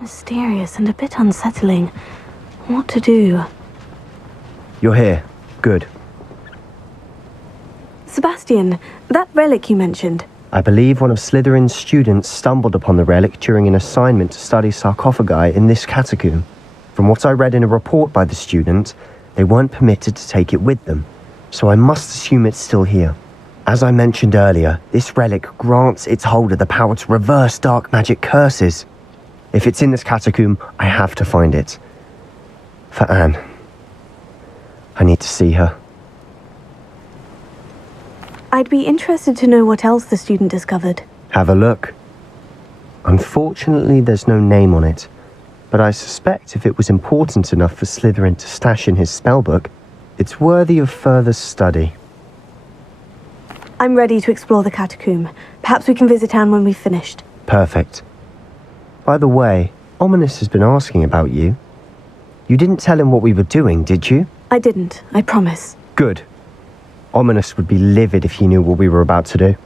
Mysterious and a bit unsettling. What to do? You're here. Good. Sebastian, that relic you mentioned. I believe one of Slytherin's students stumbled upon the relic during an assignment to study sarcophagi in this catacomb. From what I read in a report by the student, they weren't permitted to take it with them, so I must assume it's still here. As I mentioned earlier, this relic grants its holder the power to reverse dark magic curses. If it's in this catacomb, I have to find it. For Anne. I need to see her. I'd be interested to know what else the student discovered. Have a look. Unfortunately, there's no name on it, but I suspect if it was important enough for Slytherin to stash in his spellbook, it's worthy of further study. I'm ready to explore the catacomb. Perhaps we can visit Anne when we've finished. Perfect. By the way, Ominis has been asking about you. You didn't tell him what we were doing, did you? I didn't, I promise. Good. Ominis would be livid if he knew what we were about to do.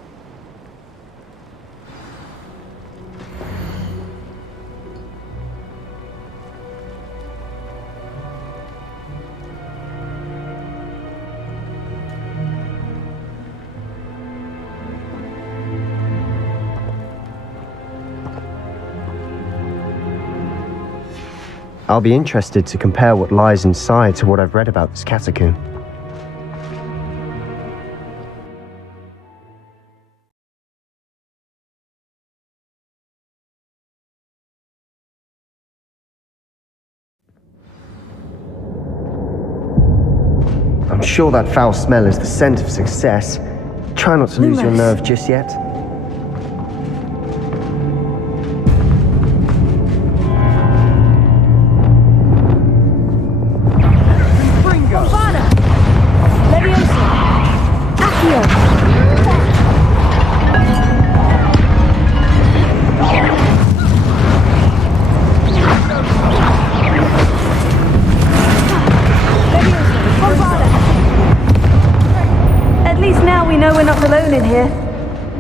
I'll be interested to compare what lies inside to what I've read about this catacomb. I'm sure that foul smell is the scent of success. Try not to lose your nerve just yet.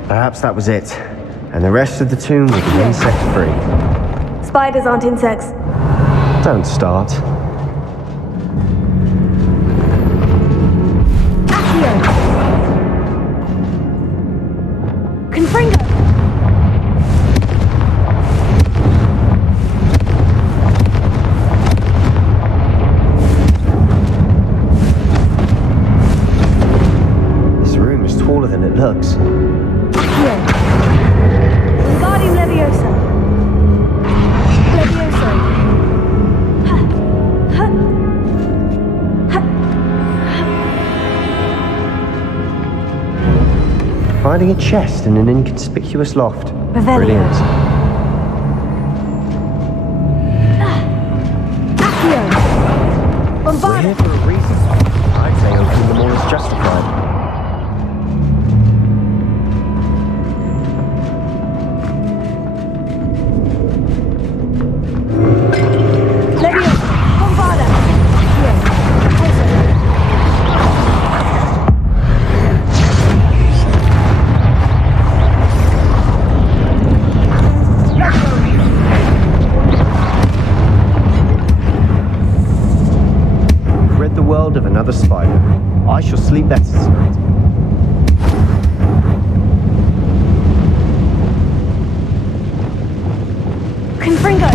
Perhaps that was it, and the rest of the tomb will be insect-free. Spiders aren't insects. Don't start. Confringo! This room is taller than it looks. Finding a chest in an inconspicuous loft. Brilliant. We're here for a reason. I'd say opening them all is justified. Of another spider. I shall sleep better tonight. Confringo!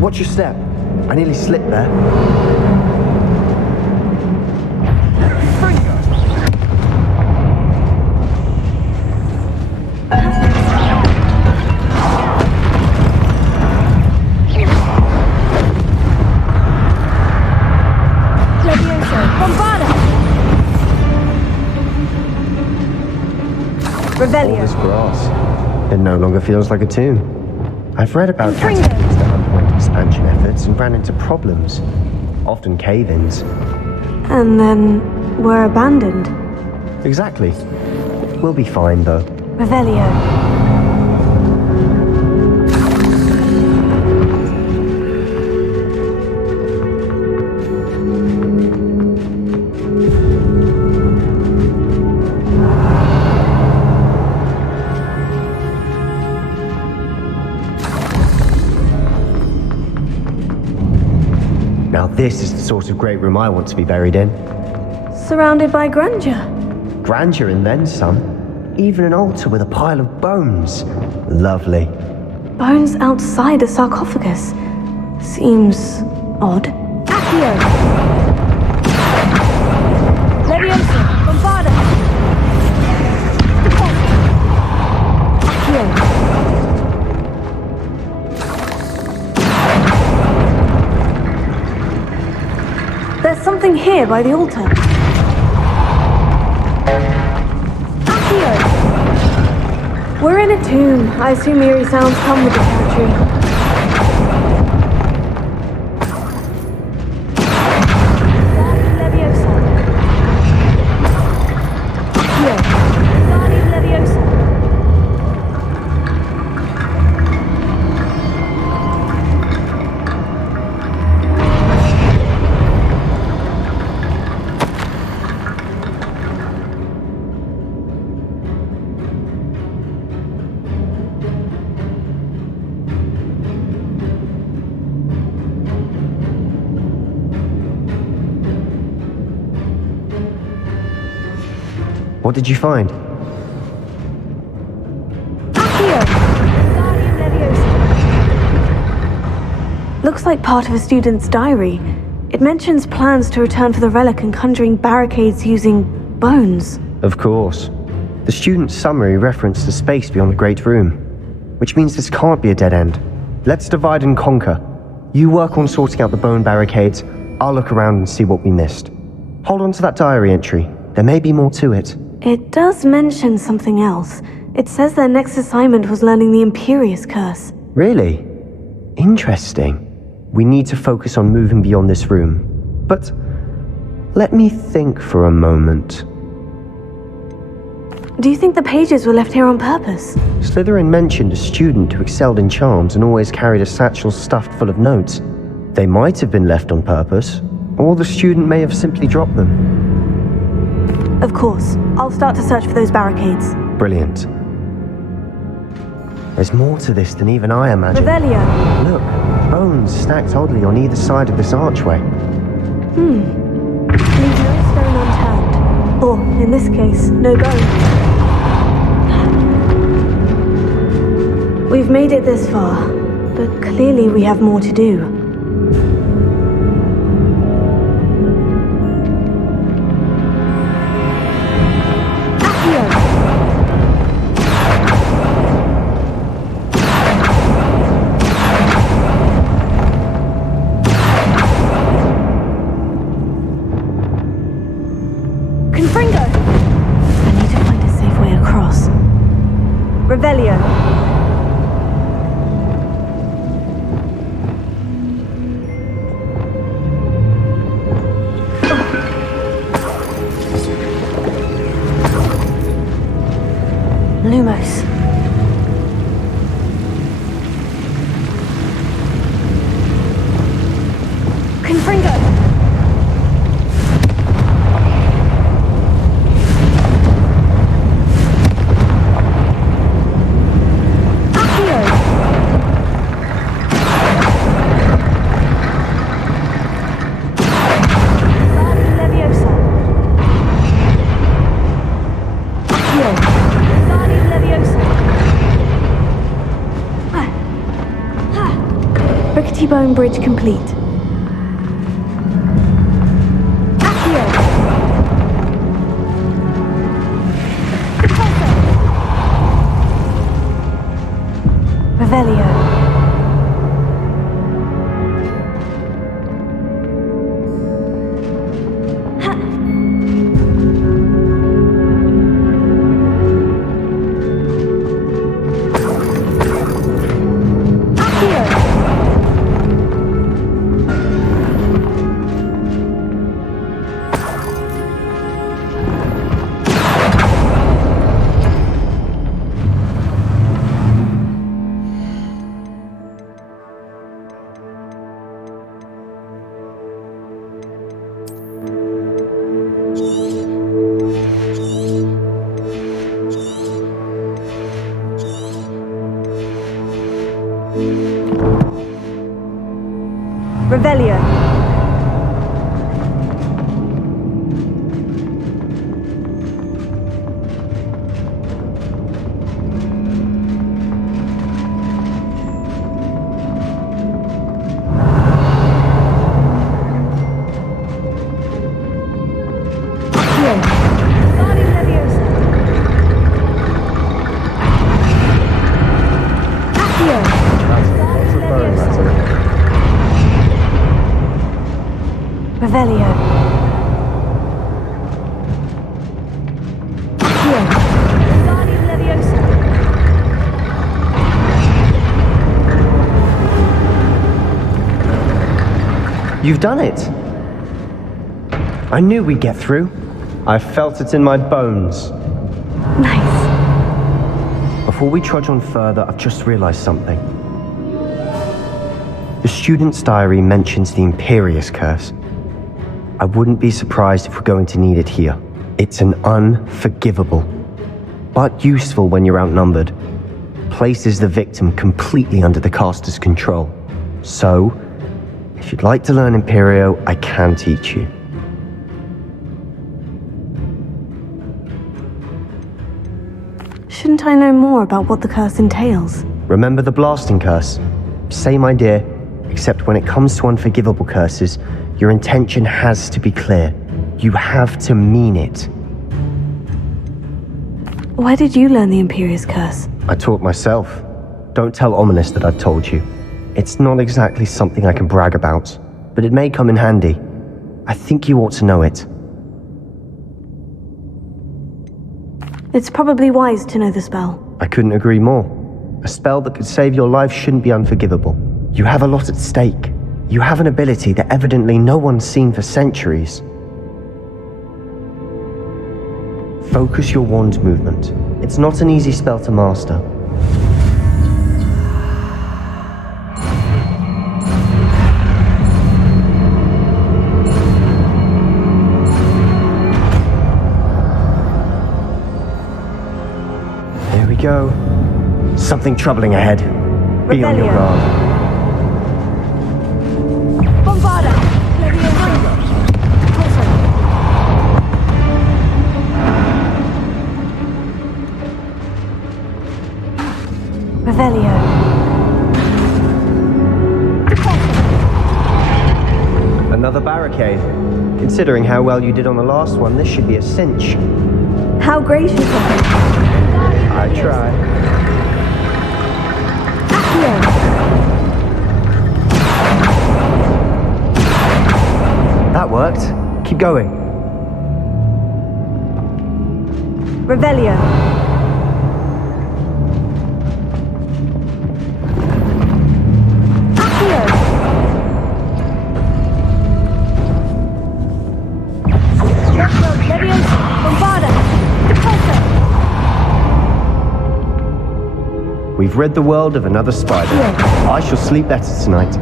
Watch your step. I nearly slipped there. All this grass. It no longer feels like a tomb. I've read about catacombs that underwent expansion efforts and ran into problems. often cave-ins. And then we're abandoned. Exactly. We'll be fine, though. Revelio. Now this is the sort of great room I want to be buried in. Surrounded by grandeur. Grandeur and then some. Even an altar with a pile of bones. Lovely. Bones outside a sarcophagus. Seems odd. Accio! Leviosa! Bombarda! Accio! There's something here by the altar. Accio! We're in a tomb. I assume eerie sounds come with the territory. What did you find? Looks like part of a student's diary. It mentions plans to return for the relic and conjuring barricades using bones. Of course. The student's summary referenced the space beyond the Great Room, which means this can't be a dead end. Let's divide and conquer. You work on sorting out the bone barricades, I'll look around and see what we missed. Hold on to that diary entry. There may be more to it. It does mention something else. It says their next assignment was learning the Imperious Curse. Really? Interesting. We need to focus on moving beyond this room. But let me think for a moment. Do you think the pages were left here on purpose? Slytherin mentioned a student who excelled in charms and always carried a satchel stuffed full of notes. They might have been left on purpose, or the student may have simply dropped them. Of course. I'll start to search for those barricades. Brilliant. There's more to this than even I imagined. Revelio. Look, bones stacked oddly on either side of this archway. Leave no stone unturned. Or, in this case, no bone. We've made it this far, but clearly we have more to do. Revelio. Lumos. Confringo. Bone bridge complete. Accio! Revelio. Revelio. Revelio. Here. Guardian Leviosa. You've done it! I knew we'd get through. I felt it in my bones. Nice. Before we trudge on further, I've just realized something. The student's diary mentions the Imperious Curse. I wouldn't be surprised if we're going to need it here. It's an unforgivable, but useful when you're outnumbered. Places the victim completely under the caster's control. So, if you'd like to learn Imperio, I can teach you. Shouldn't I know more about what the curse entails? Remember the blasting curse? Same idea, except when it comes to unforgivable curses, your intention has to be clear. You have to mean it. Where did you learn the Imperious Curse? I taught myself. Don't tell Ominis that I've told you. It's not exactly something I can brag about, but it may come in handy. I think you ought to know it. It's probably wise to know the spell. I couldn't agree more. A spell that could save your life shouldn't be unforgivable. You have a lot at stake. You have an ability that evidently no one's seen for centuries. Focus your wand movement. It's not an easy spell to master. There we go. Something troubling ahead. Be on your guard. Bombarda! Revelio. Another barricade. Considering how well you did on the last one, this should be a cinch. How gracious of you. I try. That worked. Keep going. Revelio. We've rid the world of another spider. I shall sleep better tonight.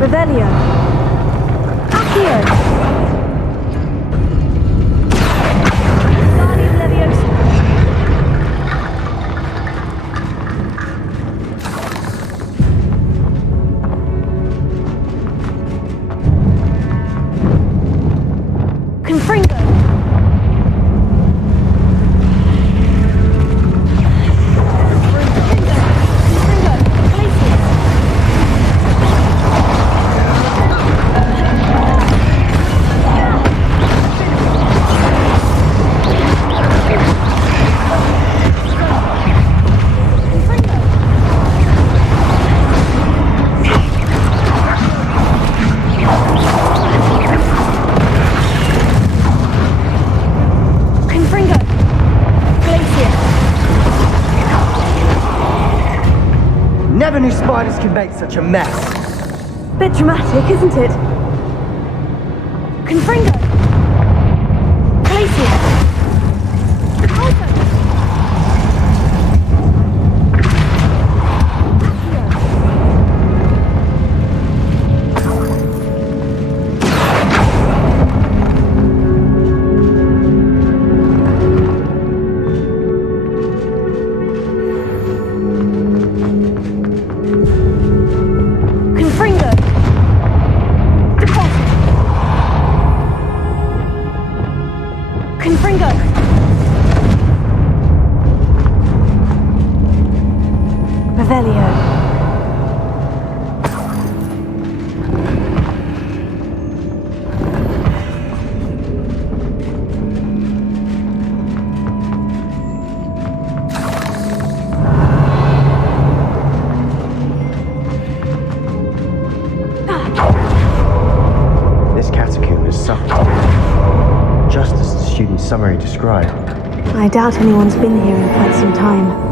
Revelio. Accio. Guardian Leviosa. Confringo. Never knew spiders could make such a mess. Bit dramatic, isn't it? Confringo. Glacier. Alto. summary described. I doubt anyone's been here in quite some time.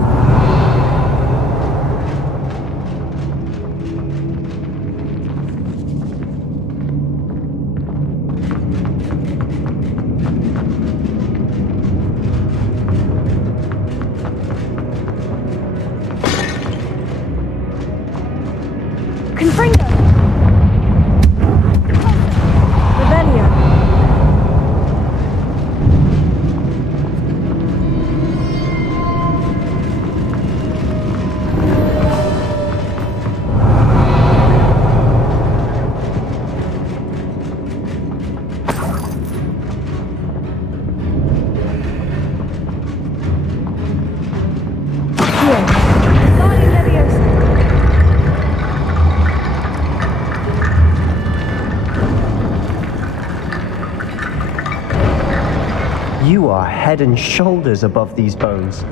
You are head and shoulders above these bones.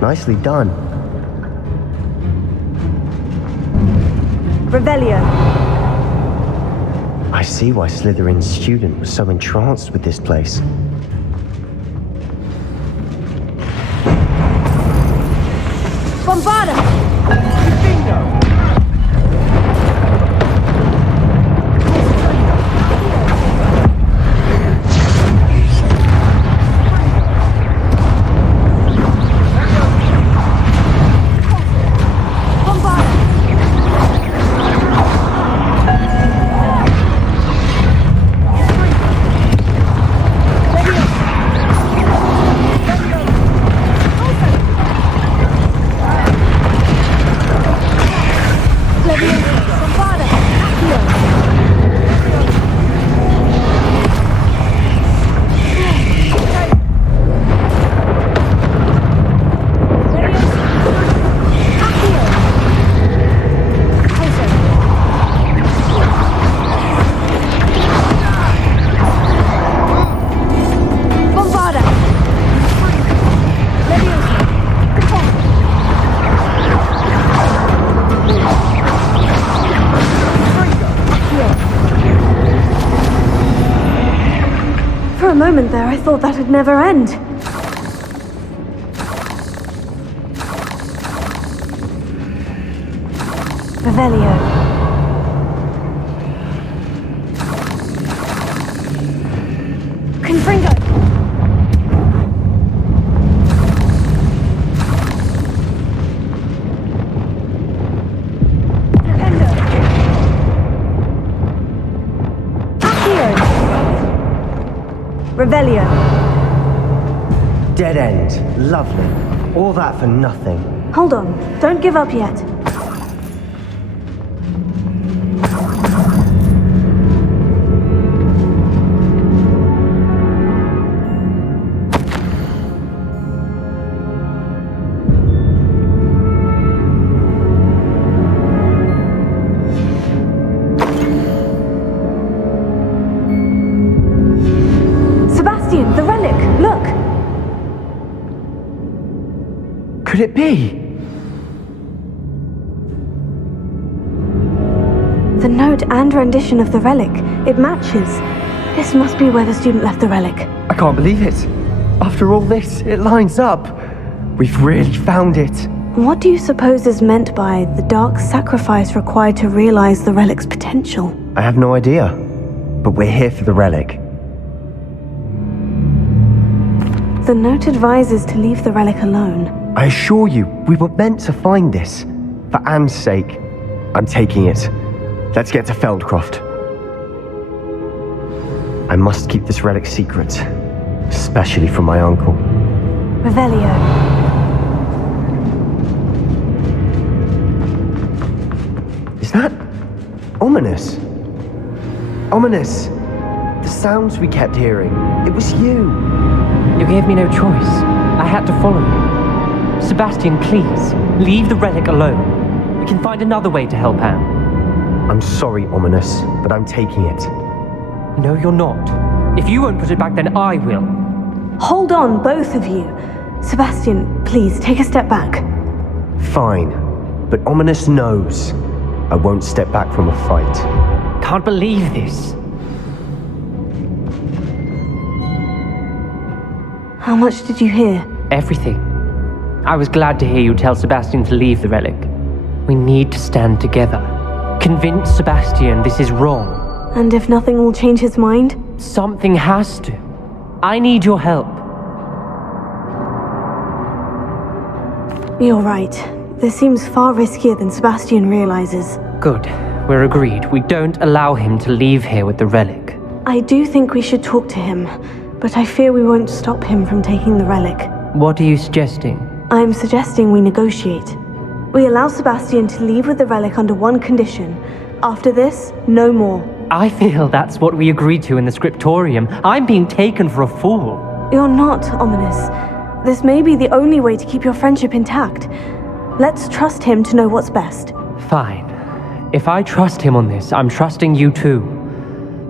Nicely done. Revelio. I see why Slytherin's student was so entranced with this place. Bombarda! Bingo! For a moment there, I thought that'd never end. Revelio. Confringo. Revelio. Dead end. Lovely. All that for nothing. Hold on. Don't give up yet. The relic, look! Could it be? The note and rendition of the relic, it matches. This must be where the student left the relic. I can't believe it. After all this, it lines up. We've really found it. What do you suppose is meant by the dark sacrifice required to realize the relic's potential? I have no idea. But we're here for the relic. The note advises to leave the relic alone. I assure you, we were meant to find this. For Anne's sake, I'm taking it. Let's get to Feldcroft. I must keep this relic secret, especially from my uncle. Revelio. Is that Ominis? Ominis! The sounds we kept hearing. It was you. You gave me no choice. I had to follow you. Sebastian, please, leave the relic alone. We can find another way to help Anne. I'm sorry, Ominis, but I'm taking it. No, you're not. If you won't put it back, then I will. Hold on, both of you. Sebastian, please, take a step back. Fine, but Ominis knows I won't step back from a fight. Can't believe this. How much did you hear? Everything. I was glad to hear you tell Sebastian to leave the relic. We need to stand together. Convince Sebastian this is wrong. And if nothing will change his mind? Something has to. I need your help. You're right. This seems far riskier than Sebastian realizes. Good. We're agreed. We don't allow him to leave here with the relic. I do think we should talk to him, but I fear we won't stop him from taking the relic. What are you suggesting? I'm suggesting we negotiate. We allow Sebastian to leave with the relic under one condition. After this, no more. I feel that's what we agreed to in the scriptorium. I'm being taken for a fool. You're not, Ominis. This may be the only way to keep your friendship intact. Let's trust him to know what's best. Fine. If I trust him on this, I'm trusting you too.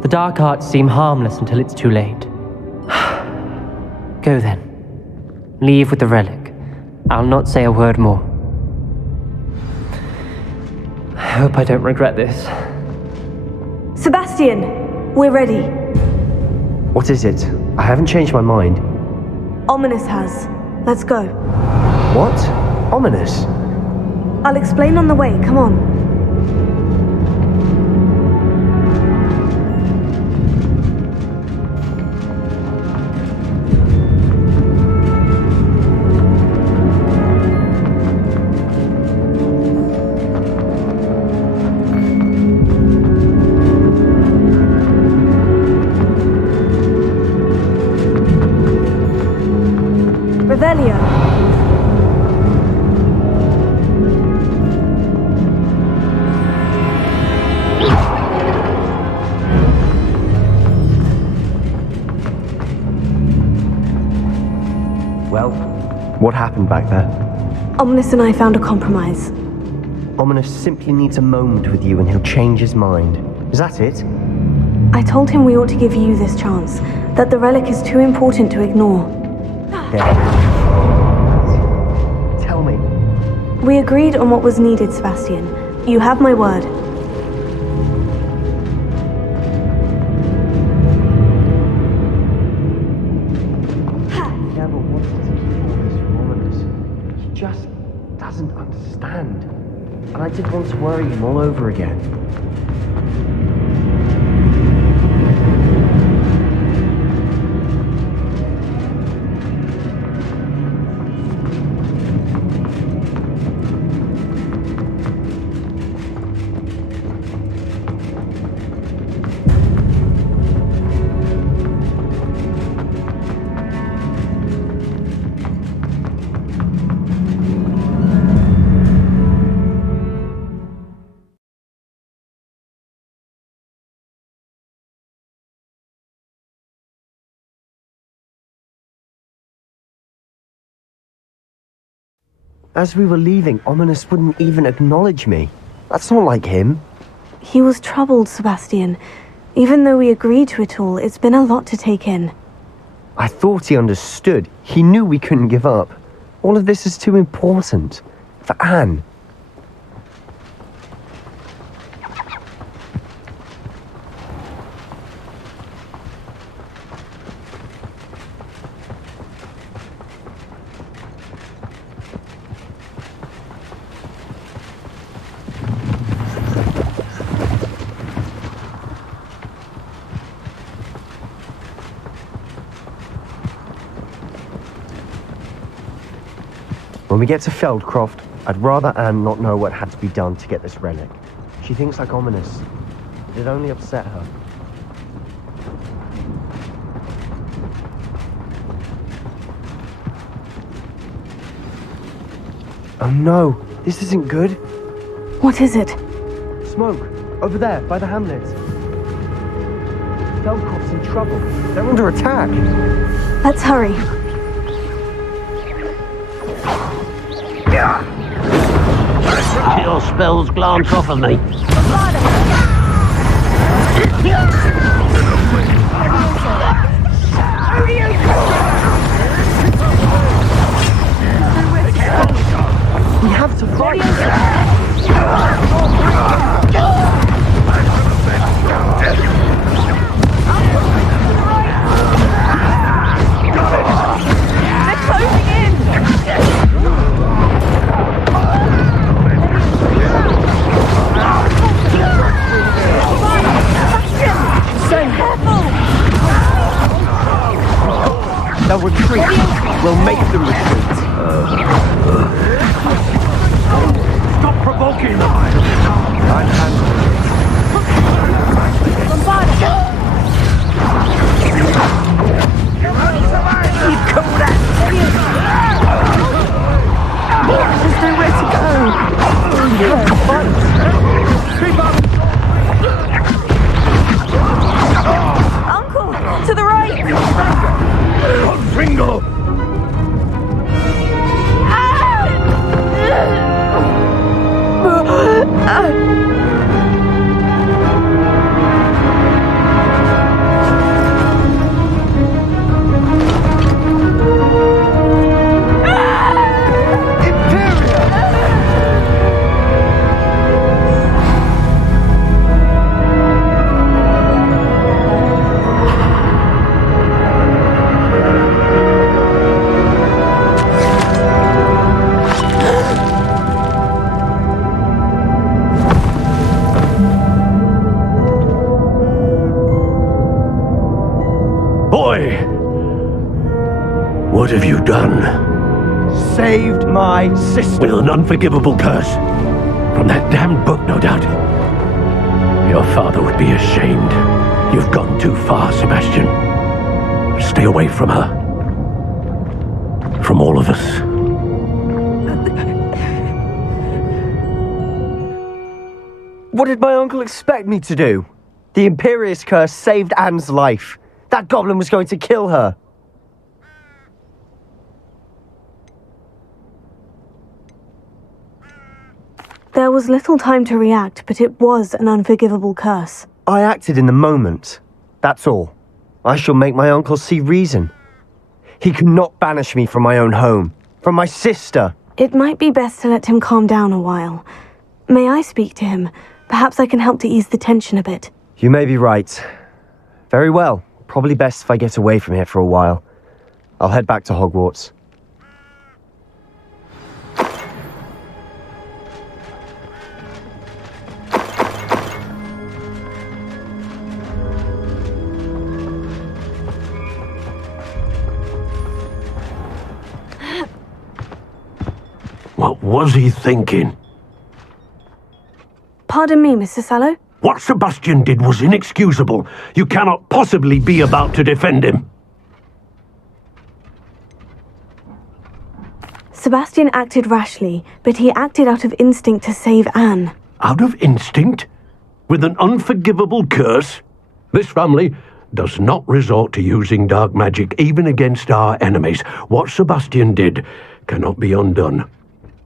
The dark arts seem harmless until it's too late. Go then. Leave with the relic. I'll not say a word more. I hope I don't regret this. Sebastian! We're ready. What is it? I haven't changed my mind. Ominis has. Let's go. What? Ominis? I'll explain on the way. Come on. Well, what happened back there? Ominis and I found a compromise. Ominis simply needs a moment with you and he'll change his mind. Is that it? I told him we ought to give you this chance, that the relic is too important to ignore. Yeah. Tell me. We agreed on what was needed, Sebastian. You have my word. He never wanted to keep all this from Ominis. He just doesn't understand. And I didn't want to worry him all over again. As we were leaving, Ominis wouldn't even acknowledge me. That's not like him. He was troubled, Sebastian. Even though we agreed to it all, it's been a lot to take in. I thought he understood. He knew we couldn't give up. All of this is too important. For Anne. When we get to Feldcroft, I'd rather Anne not know what had to be done to get this relic. She thinks like Ominis. It'd only upset her. Oh no, this isn't good. What is it? Smoke, over there, by the hamlet. Feldcroft's in trouble. They're under attack. Let's hurry. Your spells glance off of me. We have to fight. We'll make them retreat. Stop provoking! I'm handling it. You've called that! There's nowhere to go. You have to fight! Keep up! Uncle, to the right! Ringo! What have you done? Saved my sister. With an unforgivable curse. From that damned book, no doubt. Your father would be ashamed. You've gone too far, Sebastian. Stay away from her. From all of us. What did my uncle expect me to do? The Imperious curse saved Anne's life. That goblin was going to kill her. There was little time to react, but it was an unforgivable curse. I acted in the moment. That's all. I shall make my uncle see reason. He cannot banish me from my own home, from my sister. It might be best to let him calm down a while. May I speak to him? Perhaps I can help to ease the tension a bit. You may be right. Very well. Probably best if I get away from here for a while. I'll head back to Hogwarts. What was he thinking? Pardon me, Mr. Sallow? What Sebastian did was inexcusable. You cannot possibly be about to defend him. Sebastian acted rashly, but he acted out of instinct to save Anne. Out of instinct? With an unforgivable curse? This family does not resort to using dark magic even against our enemies. What Sebastian did cannot be undone.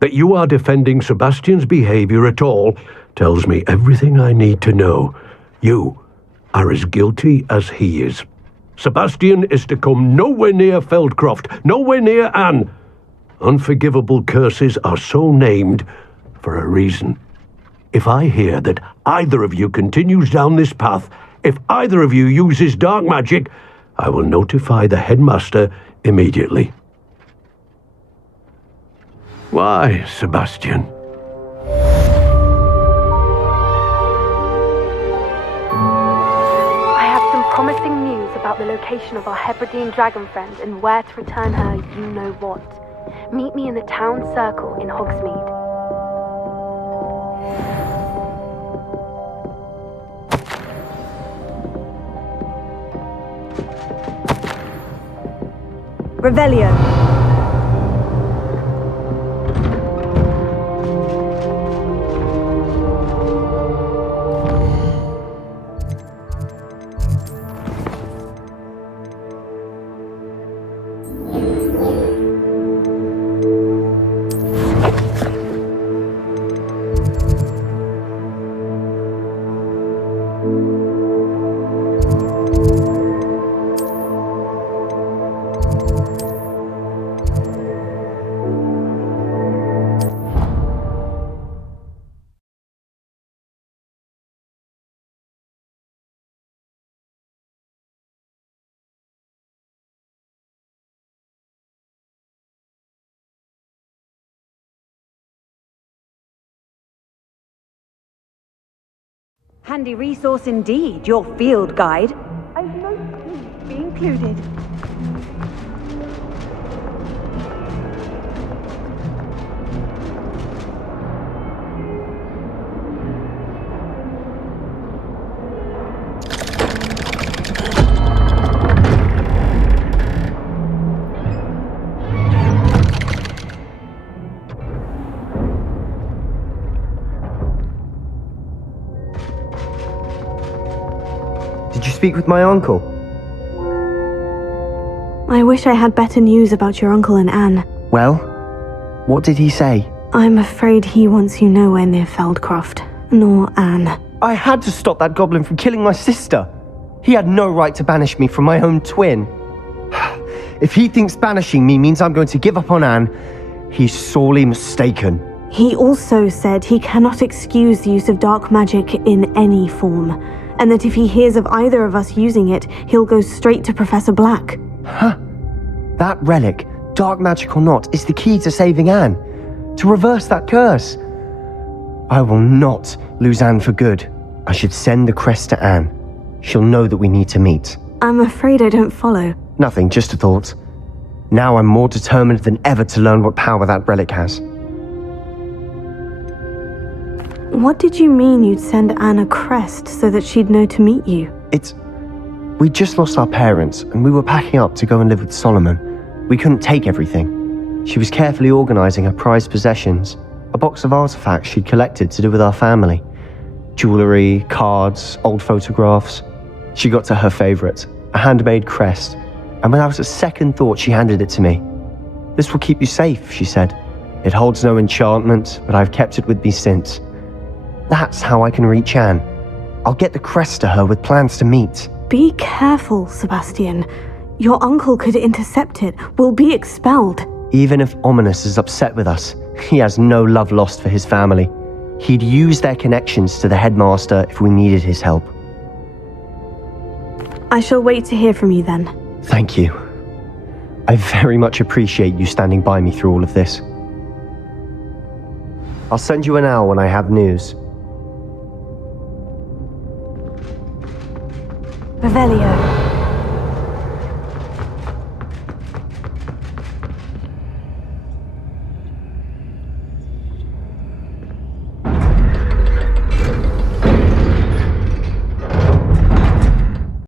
That you are defending Sebastian's behavior at all tells me everything I need to know. You are as guilty as he is. Sebastian is to come nowhere near Feldcroft, nowhere near Anne. Unforgivable curses are so named for a reason. If I hear that either of you continues down this path, if either of you uses dark magic, I will notify the headmaster immediately. Why, Sebastian? I have some promising news about the location of our Hebridean dragon friend and where to return her you-know-what. Meet me in the town circle in Hogsmeade. Revelio. Handy resource indeed, your field guide. I've most pleased to be included. Did you speak with my uncle? I wish I had better news about your uncle and Anne. Well, what did he say? I'm afraid he wants you nowhere near Feldcroft, nor Anne. I had to stop that goblin from killing my sister. He had no right to banish me from my own twin. If he thinks banishing me means I'm going to give up on Anne, he's sorely mistaken. He also said he cannot excuse the use of dark magic in any form, and that if he hears of either of us using it, he'll go straight to Professor Black. Huh? That relic, dark magic or not, is the key to saving Anne. To reverse that curse. I will not lose Anne for good. I should send the crest to Anne. She'll know that we need to meet. I'm afraid I don't follow. Nothing, just a thought. Now I'm more determined than ever to learn what power that relic has. What did you mean you'd send Anne a crest so that she'd know to meet you? We just lost our parents, and we were packing up to go and live with Solomon. We couldn't take everything. She was carefully organizing her prized possessions, a box of artifacts she'd collected to do with our family. Jewelry, cards, old photographs. She got to her favorite, a handmade crest, and without a second thought she handed it to me. "This will keep you safe," she said. "It holds no enchantment, but I've kept it with me since. That's how I can reach Anne. I'll get the crest to her with plans to meet." Be careful, Sebastian. Your uncle could intercept it. We'll be expelled. Even if Ominis is upset with us, he has no love lost for his family. He'd use their connections to the headmaster if we needed his help. I shall wait to hear from you then. Thank you. I very much appreciate you standing by me through all of this. I'll send you an owl when I have news. Revelio.